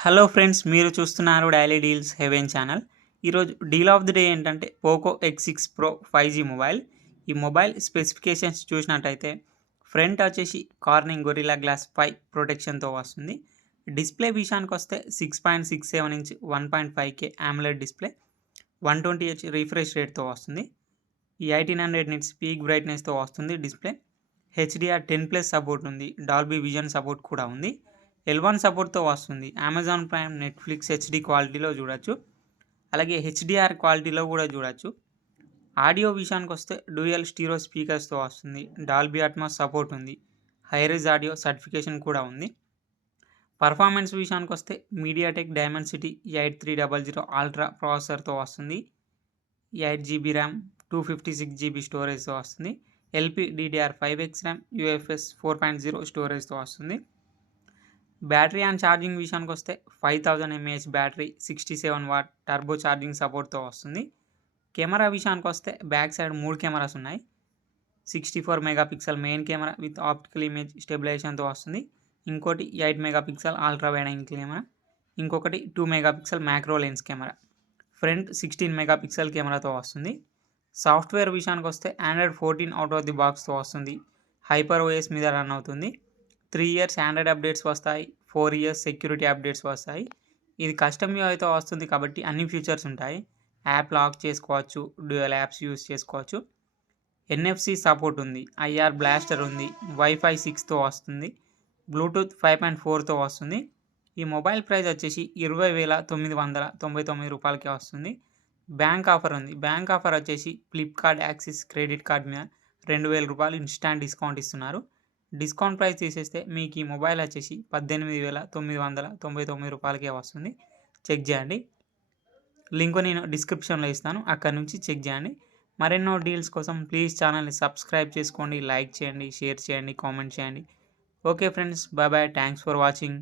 Hello friends, మీరు చూస్తున్నారు daily deals heaven channel. ఈరోజు డీల్ ఆఫ్ ది డే ఏంటంటే Poco X6 Pro 5G mobile. ఈ మొబైల్ స్పెసిఫికేషన్స్ చూసినట్టయితే ఫ్రంట్ వచ్చేసి కార్నింగ్ గొరిల్లా గ్లాస్ 5 ప్రొటెక్షన్తో వస్తుంది. డిస్ప్లే విషయానికి వస్తే 6.67 inch 1.5K AMOLED display, 120Hz refresh రేట్తో వస్తుంది. ఈ 1800 నిట్స్ పీక్ బ్రైట్నెస్తో వస్తుంది. డిస్ప్లే HDR10+ సపోర్ట్ ఉంది. డాల్బీ విజన్ సపోర్ట్ కూడా ఉంది. L1 సపోర్ట్తో వస్తుంది. అమెజాన్ ప్రైమ్, నెట్ఫ్లిక్స్ హెచ్డి క్వాలిటీలో చూడొచ్చు, అలాగే హెచ్డిఆర్ క్వాలిటీలో కూడా చూడొచ్చు. ఆడియో విషయానికి వస్తే డ్యూయల్ స్టీరియో స్పీకర్స్తో వస్తుంది. డాల్బీ అట్మాస్ సపోర్ట్ ఉంది. హైరేజ్ ఆడియో సర్టిఫికేషన్ కూడా ఉంది. పర్ఫార్మెన్స్ విషయానికి వస్తే మీడియాటెక్ డైమెన్సిటీ 8300 అల్ట్రా ప్రాసెసర్తో వస్తుంది. 8GB ర్యామ్, 256GB స్టోరేజ్తో వస్తుంది. LPDDR5X ర్యామ్, UFS 4.0 స్టోరేజ్తో వస్తుంది. బ్యాటరీ అండ్ ఛార్జింగ్ విషయానికి వస్తే 5000 mAh battery, 67 what turbo charging సపోర్ట్తో వస్తుంది. కెమెరా విషయానికి వస్తే బ్యాక్ సైడ్ 3 కెమెరాస్ ఉన్నాయి. 64 megapixel main camera with optical image స్టెబిలైజేషన్తో వస్తుంది. ఇంకోటి 8 megapixel ultra wide angle camera, ఇంకొకటి 2 megapixel macro lens camera. Front 16 megapixel కెమెరాతో వస్తుంది. సాఫ్ట్వేర్ విషయానికి వస్తే Android 14 అవుట్ ఆఫ్ ది బాక్స్తో వస్తుంది. హైపర్ OS మీద రన్ అవుతుంది. 3 ఇయర్స్ ఆండ్రాయిడ్ అప్డేట్స్ వస్తాయి. 4 ఇయర్స్ సెక్యూరిటీ అప్డేట్స్ వస్తాయి. ఇది కస్టమ్ యూఐతో వస్తుంది కాబట్టి అన్ని ఫీచర్స్ ఉంటాయి. యాప్ లాక్ చేసుకోవచ్చు, డ్యూయల్ యాప్స్ యూస్ చేసుకోవచ్చు. NFC సపోర్ట్ ఉంది. IR బ్లాస్టర్ ఉంది. వైఫై 6తో వస్తుంది. బ్లూటూత్ 5.4తో వస్తుంది. ఈ మొబైల్ ప్రైస్ వచ్చేసి 20,999 రూపాయలకే వస్తుంది. బ్యాంక్ ఆఫర్ ఉంది. బ్యాంక్ ఆఫర్ వచ్చేసి ఫ్లిప్కార్ట్ యాక్సిస్ క్రెడిట్ కార్డ్ మీద 2000 రూపాయలు ఇన్స్టాంట్ డిస్కౌంట్ ఇస్తున్నారు. డిస్కౌంట్ ప్రైస్ తీసేస్తే మీకు ఈ మొబైల్ వచ్చేసి 18,999 రూపాయలకే వస్తుంది. చెక్ చేయండి. లింక్ నేను డిస్క్రిప్షన్లో ఇస్తాను, అక్కడ నుంచి చెక్ చేయండి. మరెన్నో డీల్స్ కోసం ప్లీజ్ ఛానల్ని సబ్స్క్రైబ్ చేసుకోండి, లైక్ చేయండి, షేర్ చేయండి, కామెంట్ చేయండి. Okay friends, bye bye, thanks for watching.